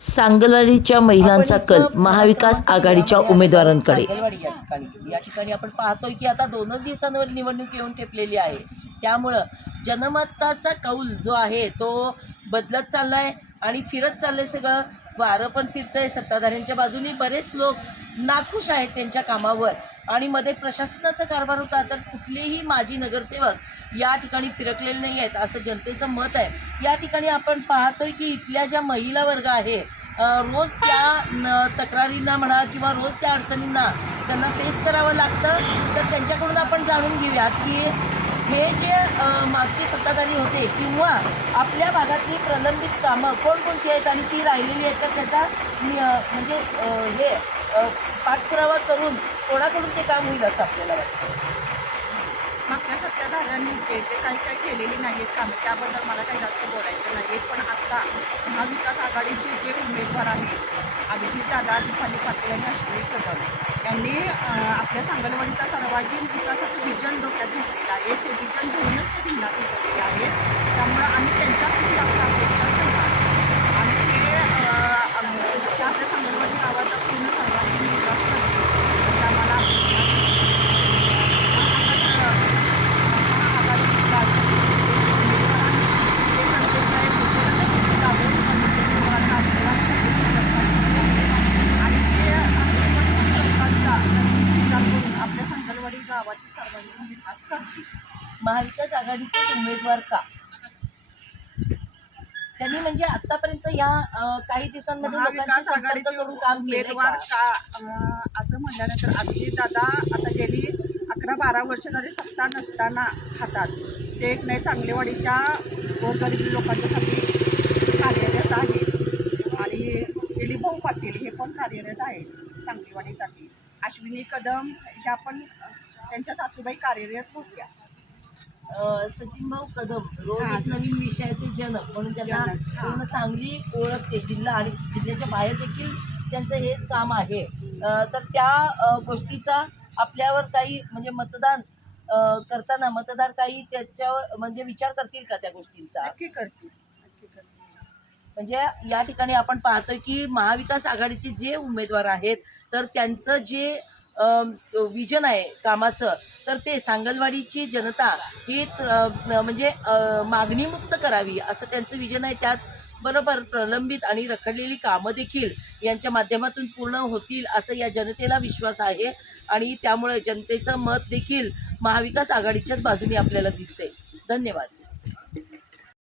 सांगलवाडीच्या महिलांचा कल महाविकास आघाडीच्या उमेदवारांकडे। या ठिकाणी आपण पाहतोय की आता 2च दिवसांवर निवडणूक येऊन ठेपलेली आहे। त्यामुळं जनमताचा कौल जो आहे तो बदलत चाललाय आणि फिरत चाललंय। सगळं वारं पण फिरतंय। सत्ताधाऱ्यांच्या बाजूने बरेच लोक नाखुश आहेत त्यांच्या कामावर आणि मध्ये प्रशासनाचा कारभार होता तर कुठलेही माजी नगरसेवक या ठिकाणी फिरकलेले नाही आहेत असं जनतेचं मत आहे। या ठिकाणी आपण पाहतोय की इथल्या ज्या महिला वर्ग आहे रोज त्या तक्रारींना म्हणा किंवा रोज त्या अडचणींना त्यांना फेस करावं लागतं। तर त्यांच्याकडून आपण जाणून घेऊयात की हे जे मागचे सत्ताधारी होते किंवा आपल्या भागातली प्रलंबित कामं कोणकोणती आहेत आणि ती राहिलेली आहेत तर त्याचा म्हणजे हे पाठपुरावा करून कोणाकडून ते काम होईल असं आपल्याला वाटतं। मागच्या सत्ताधाऱ्यांनी जे काही केलेली नाही आहेत कामं त्याबद्दल मला काही जास्त बोलायचं नाही। पण आत्ता महाविकास आघाडीचे जे उमेदवार आहेत अभिजितदादा, दीपाली पाटील आणि अश्विनी कदम यांनी आपल्या सांगलवाडीचा सर्वांगीण विकासाचं विजन डोक्यात घेतलेलं आहे। ते विजन घेऊनच ते भिन्नात उतरलेले आहेत। त्यामुळं आम्ही त्यांच्याकडून जास्त अपेक्षा करणार आणि ते आपल्या सांगलवाडी गावाचा पूर्ण सर्वांगीण विकास करतील अशी आम्हाला आपल्या सांगलवाडी गावातील सर्वांगीण विकास करतील। महाविकास आघाडीचे उमेदवार का त्यांनी म्हणजे आतापर्यंत या काही दिवसांमध्ये महाविकास आघाडीचे करून काम उमेदवार का असं म्हणल्यानंतर अभिजितदादा आता गेली 11-12 वर्ष जरी सत्ता नसताना हातात ते एक नाही सांगलीवाडीच्या गोरगरीब लोकांच्यासाठी कार्यरत आहेत आणि दिलीपभाऊ पाटील हे पण कार्यरत आहेत सांगलीवाडीसाठी। अश्विनी कदम ह्या पण त्यांच्या सासूबाई कार्यरत होत्या। सचिन भाऊ कदम रोज नवीन विषयाचे जनक म्हणून त्यांना पूर्ण सांगली ओळखते। जिल्हा आणि जिल्ह्याच्या बाहेर देखील त्यांचं हेच काम आहे। तर त्या गोष्टीचा आपल्यावर काही म्हणजे मतदान करताना मतदार काही त्याच्यावर म्हणजे विचार करतील का त्या गोष्टींचा? नक्की करतील। म्हणजे या ठिकाणी आपण पाहतोय की महाविकास आघाडीचे जे उमेदवार आहेत तर त्यांचं जे विजन आहे कामाचं तर ते सांगलवाडीची जनता ही म्हणजे मागणीमुक्त करावी असं त्यांचं विजन आहे। त्यात बरोबर प्रलंबित आणि रखडलेली कामं देखील यांच्या माध्यमातून पूर्ण होतील असं या जनतेला विश्वास आहे आणि त्यामुळे जनतेचं मत देखील महाविकास आघाडीच्याच बाजूने आपल्याला दिसते। धन्यवाद।